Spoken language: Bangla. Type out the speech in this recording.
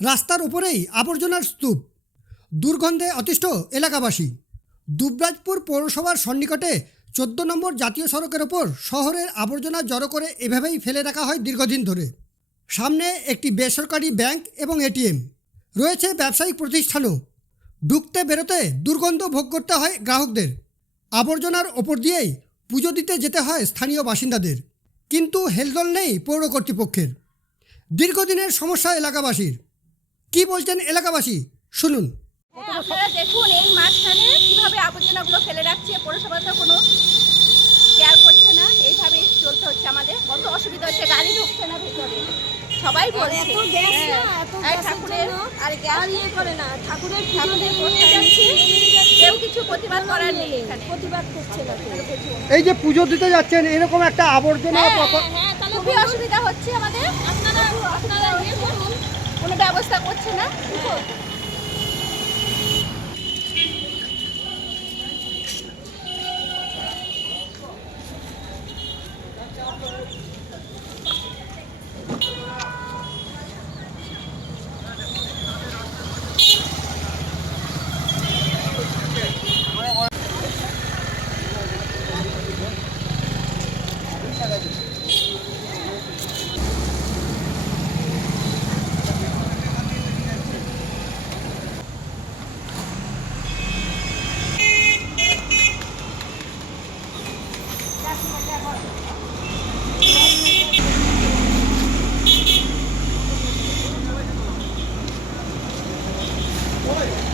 রাস্তার উপরেই আবর্জনার স্তূপ। দুর্গন্ধে অতিষ্ঠ এলাকাবাসী। দুবরাজপুর পৌরসভার সন্নিকটে চোদ্দ নম্বর জাতীয় সড়কের ওপর শহরের আবর্জনা জড়ো করে এভাবেই ফেলে রাখা হয় দীর্ঘদিন ধরে। সামনে একটি বেসরকারি ব্যাংক এবং এটিএম রয়েছে ব্যবসায়িক প্রতিষ্ঠানও। ঢুকতে বেরোতে দুর্গন্ধ ভোগ করতে হয় গ্রাহকদের। আবর্জনার ওপর দিয়েই পুজো দিতে যেতে হয় স্থানীয় বাসিন্দাদের। কিন্তু হেলদল নেই পৌর কর্তৃপক্ষের। দীর্ঘদিনের সমস্যা এলাকাবাসীর। কি বলছেন এলাকাবাসী? শুনুন। আপনারা দেখুন এই মাঝখানে কীভাবে আবর্জনাগুলো ফেলে রাখছে পৌরসভা তো কোনো কেয়ার করছে না এইভাবে চলতে হচ্ছে আমাদের। কত অসুবিধা হচ্ছে গাড়ি ঢুকছে না ভেতরে। সবাই বলছে। এত গ্যাস না, হ্যাঁ, ঠাকুরের আর গ্যাস ইয়ে করে না ঠাকুরের ঠাকুরের কেউ কিছু প্রতিবাদ করার নেই এখানে। প্রতিবাদ করছে না এই যে পুজো দিতে যাচ্ছেন এরকম একটা আবর্জনা হ্যাঁ, হ্যাঁ, তাহলে খুবই অসুবিধা হচ্ছে আমাদের আপনারা আপনারা ইয়ে করুন কোনো ব্যবস্থা করছে না? 快！